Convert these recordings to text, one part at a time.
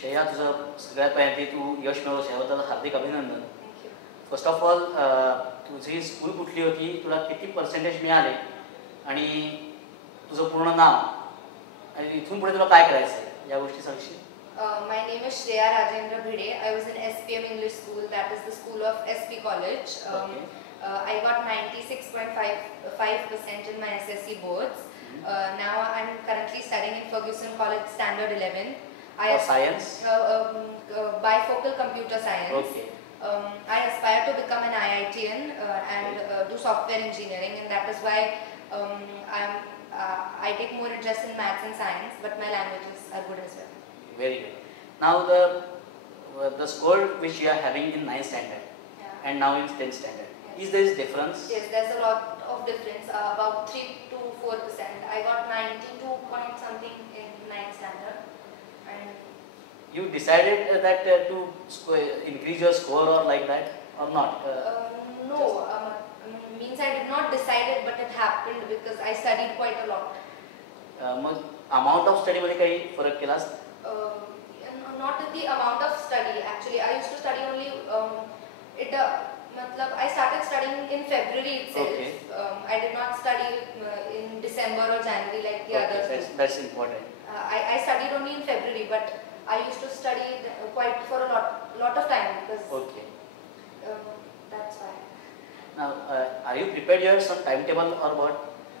श्रेया, तुझं सगळ्यात पहिल्यांदा तू यश मिळवलं याबद्दल हार्दिक अभिनंदन. फर्स्ट ऑफ ऑल, तुझी स्कूल कुठली होती, तुला किती पर्सेंटेज मिळाले आणि तुझं पूर्ण नाव आणि इथून पुढे तुला काय करायचं आहे या गोष्टी सांगशील? My name is Shriya Bhide. I was in SPM English School, that is the school of SP College. I got 96.5% in my SSC boards. Now I'm currently studying in Ferguson College Standard 11. Science? Bifocal computer science. Okay. I aspire to become an IITian and do software engineering, and that is why I take more interest in maths and science, but my languages are good as well. Very good. Now the score which you are having in 9th standard and now in 10th standard, is there is difference? Yes, there's a lot of difference, about 3 to 4%. I got 92 point something in 9th standard. And you decided that to increase your score or like that or not? No, means I did not decide it, but it happened because I studied quite a lot. Amount of study मध्ये काही फरक केलास? Not the amount of study. Actually, I used to study only. I started studying in February itself. Okay. I did not study in December or January like the others. That's important. I studied only in February, but I used to study quite for a lot of time because. Okay. That's why. Now, are you prepared here some timetable or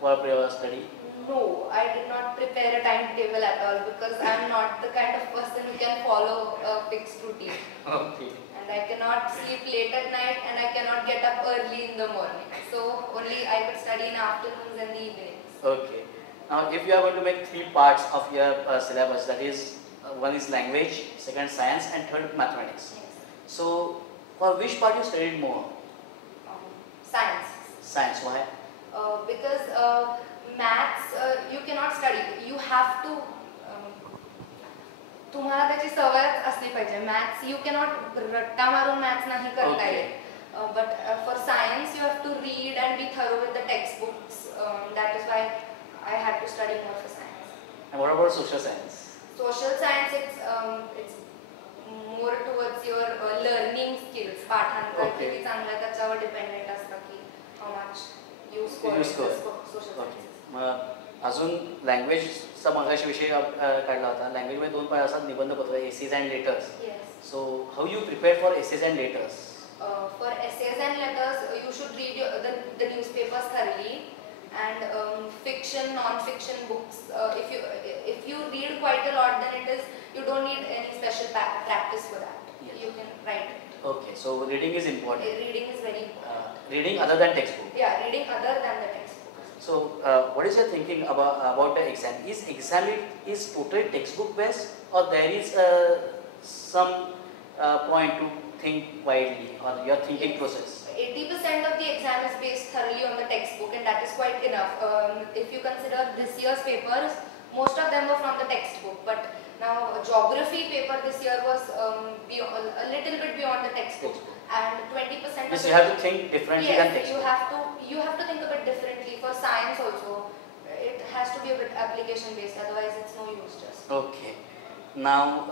what for your study? No, I did not prepare a timetable at all because I am not the kind of person who can follow a fixed routine. Okay. And I cannot sleep late at night and I cannot get up early in the morning. So only I could study in afternoons and the evenings. Okay. Now, if you are going to make 3 parts of your syllabus, that is, one is language, second science, and third mathematics. Yes. So, for which part you studied more? Science. Science. Why? Because maths you cannot study. You have to. तुम्हाला त्याची सवयच असली पाहिजे. Maths you cannot रट्टा मारून maths नाही करता येत. But for science you have to read and be thorough with the textbooks. That is why I had to study more for science. And what about social science? Social science, it's more towards your learning skills. पाठांतर किती चांगलं त्याच्यावर dependent असतं की how much you score. Social science. अजून लँग्वेजचा मगाशी विषय काढला होता. लँग्वेजमध्ये 2 पार्ट असतात, निबंधपत्र, essays and letters. Yes. So how you prepare for essays and letters? For essays and letters, you should read the newspapers thoroughly, and fiction, non-fiction books. If you read quite a lot, then you don't need any special practice for that. Yes. You can write it. Okay, so reading is important. Reading is very important. Reading other than textbook. Yeah, reading other than the textbook. So, what is your thinking about the exam? Is exam is totally textbook based, or there is some point to think widely, or your thinking process? 80% of the exam is based thoroughly on the textbook, and that is quite enough. If you consider this year's papers, most of them were from the textbook, but now geography paper this year was a little bit beyond the textbook, and 20%. Yes, you have to think differently than textbook. You have to think a bit differently. For science also, it has to be a bit application based, otherwise it's no use just. Okay. Now,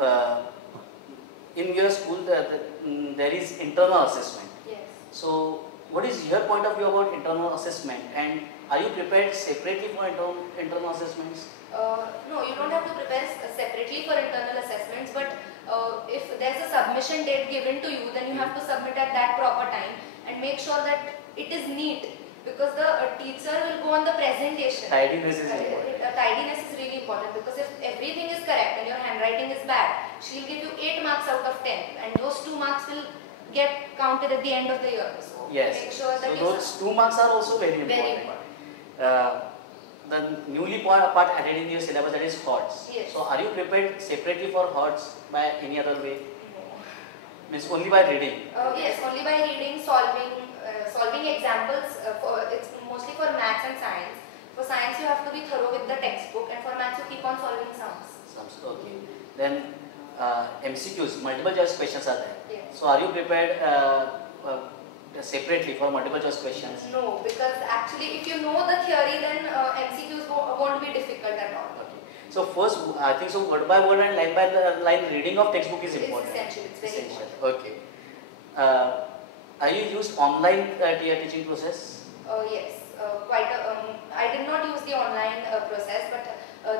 in your school there is internal assessment. Yes. So, what is your point of view about internal assessment, and are you prepared separately for internal assessments? No, you don't have to prepare separately for internal assessments, but if there's a submission date given to you, then you have to submit at that proper time and make sure that it is neat, because the teacher will go on the presentation. Tidiness is important. Tidiness is really important, because if everything is correct and your handwriting is bad, she'll give you 8 marks out of 10, and those 2 marks will get counted at the end of the year. So yes. Make sure that so those 2 marks are also very important. Very important. The newly part added in your syllabus, that is HOTS. Yes. So are you prepared separately for HOTS by any other way? No. Means only by reading? Yes, only by reading, solving examples. It's mostly for maths and science. For science you have to be thorough with the textbook, and for maths you keep on solving sums. Okay. Then MCQs, multiple choice questions are there. Yes. So are you prepared separately for multiple choice questions? No, because actually if you know the theory, then MCQs won't be difficult at all. Okay. So first, I think so word by word and line by line reading of textbook is important. It's essential. It's very important. Okay. Are you used online teaching process? Yes, I did not use the online process, but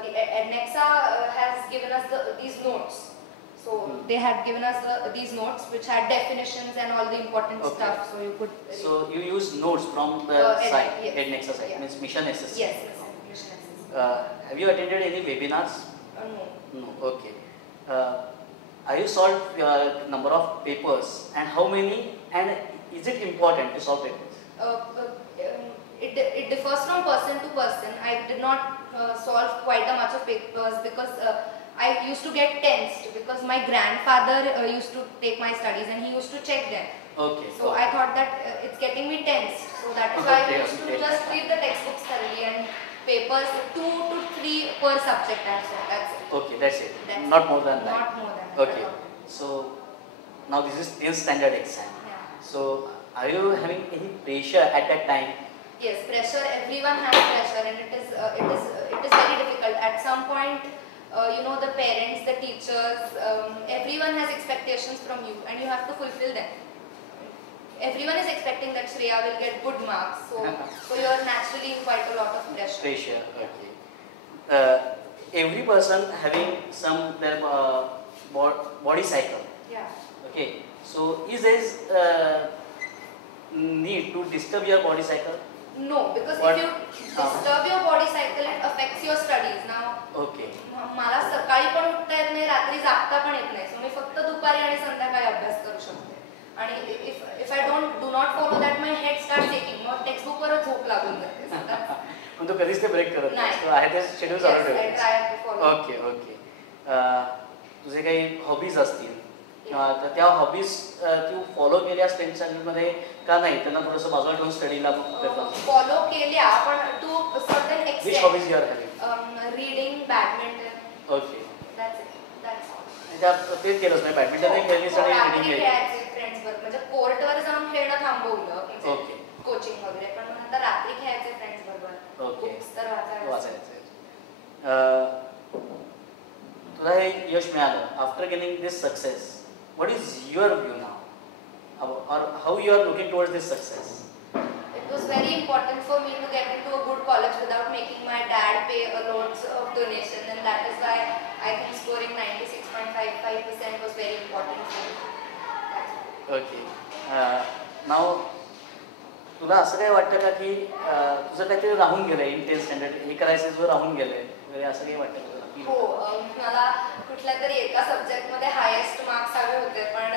the Ednexa has given us these notes. So they had given us these notes which had definitions and all the important stuff. So you could. So you use notes from the site, yes. Ednexa site, Yeah. means MissionSSC. Yes, MissionSSC. Have you attended any webinars? No. No. Okay. Are you solved number of papers and how many? And is it important to solve papers? It differs from person to person. I did not solve quite a much of papers because I used to get tensed because my grandfather used to take my studies and he used to check them. Okay. So I thought that it's getting me tensed. So that is why I used to just read the textbooks thoroughly and papers 2 to 3 per subject. That's it. Okay, that's it. Not more than that. Not more than that. Okay. So now this is 10th standard exam. Yeah. So are you having any pressure at that time? Yes, pressure. Everyone has pressure, and it is very difficult. At some point, the parents, the teachers, everyone has expectations from you, and you have to fulfill them. Everyone is expecting that Shriya will get good marks, so you are naturally in quite a lot of pressure. Pressure. Okay. Every person having some their body cycle. Yeah. Okay. So is there need to disturb your body cycle? No, because if you disturb your body cycle, it affects your studies. Now, okay. मला सकाळी पण उठता येत नाही, रात्री जागता पण येत नाही. So मी फक्त दुपारी आणि संध्याकाळी अभ्यास करू शकते. आणि if I do not follow that, my head starts aching. Mug textbook वरच झोप लागून जाते. पण तू कधीच ते ब्रेक करत नाही. आहे ते शेड्यूल चालू ठेव. I try to follow. Okay. तुझे काही हॉबीज असतील तर त्या हॉबीज तू फॉलो केल्यास टेन्थ मध्ये का नाही त्यांना थोडंसं बाजूला ठेवून स्टडीला फॉलो केल्या पण to certain extent. Which hobbies you are having? Reading, badminton. Okay. That's all. त्या तेच केलंस नाही, बॅडमिंटन खेळलीस आणि रीडिंग केली. खेळायचे फ्रेंड्स बरोबर, म्हणजे कोर्टवर जाऊन खेळणं थांबवलं. ओके. कोचिंग वगैरे, पण नंतर रात्री खेळायचे फ्रेंड्स बरोबर. ओके. बुक्स तर वाचायचे. तुला हे यश मिळालं after gaining this success. What is your view now, or how you are looking towards this success? It was very important for me to get into a good college without making my dad pay a loads of donation, and that is why I think scoring 96.55% was very important for me. Okay. Now, तुला असं काय वाटतं का की तुझं काहीतरी राहून गेलंय इन 10th स्टँडर्ड हे करायचं जो राहून गेलंय वगैरे असं काही वाटतं तुला? हो, मला कुठल्या तरी एका सब्जेक्ट मध्ये हायेस्ट मार्क्स हवे होते, पण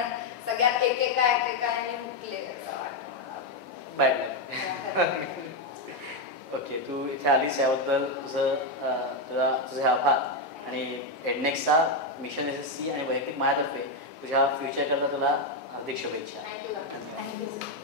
सगळ्यात एकेकाने हुकले असं वाटतं मला. ओके. तू इथे आलीस याबद्दल तुझे आभार. आणि एडनेक्सचा मिशन SSC आणि वैयक्तिक माझ्यातर्फे तुझ्या फ्युचर करता तुला हार्दिक शुभेच्छा. थँक्यू.